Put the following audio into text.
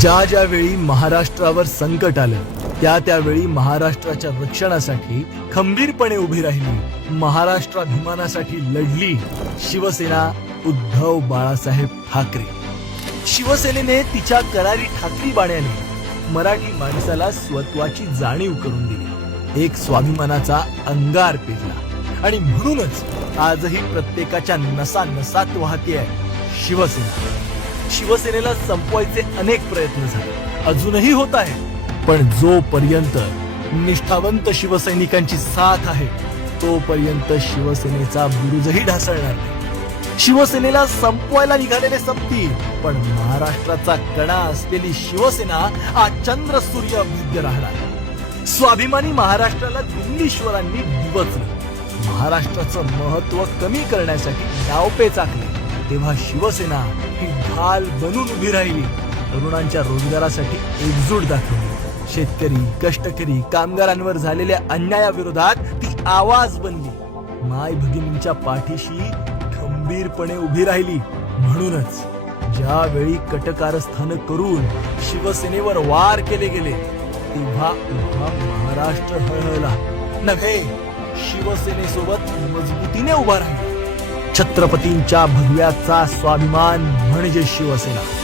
ज्या ज्या वेळी महाराष्ट्रावर संकट आलं त्या त्यावेळी महाराष्ट्राच्या रक्षणासाठी खंबीरपणे उभी राहिली महाराष्ट्राभिमानासाठी लढली शिवसेना उद्धव बाळासाहेब ठाकरे. शिवसेनेने तिच्या करारी ठाकरी बाण्याने मराठी माणसाला स्वत्वाची जाणीव करून दिली. एक स्वाभिमानाचा अंगार पेरला. आणि म्हणूनच आजही प्रत्येकाच्या नसा नसात वाहते आहे शिवसेना. शिवसेनेला संपवायचे अनेक प्रयत्न झाले. अजूनही होत आहे पण जोपर्यंत निष्ठावंत शिवसैनिकांची साथ आहे तोपर्यंत शिवसेनेचा बुरुजही ढासळणार नाही. शिवसेनेला संपवायला निघालेले संपतील पण महाराष्ट्राचा कणा असलेली शिवसेना हा चंद्र सूर्य अभेद्य राहणार. स्वाभिमानी महाराष्ट्राला दिल्लीश्वरांनी डिवचलं महाराष्ट्राचं महत्त्व कमी करण्यासाठी डावपेच आखले तेव्हा शिवसेना ही ढाल बनून उभी राहिली. तरुणांच्या रोजगारासाठी एकजूट दाखवली. शेतकरी कष्टकरी कामगारांवर झालेल्या अन्यायाविरोधात ती आवाज बनली. माय भगिनींच्या पाठीशी खंबीरपणे उभी राहिली. म्हणूनच ज्यावेळी कटकारस्थान करून शिवसेनेवर वार केले गेले तेव्हा महाराष्ट्र हळहळला. नव्हे शिवसेनेसोबत मजबूतीने उभा राहिला. छत्रपतींच्या भव्याचा स्वाभिमान म्हणजे शिवसेना.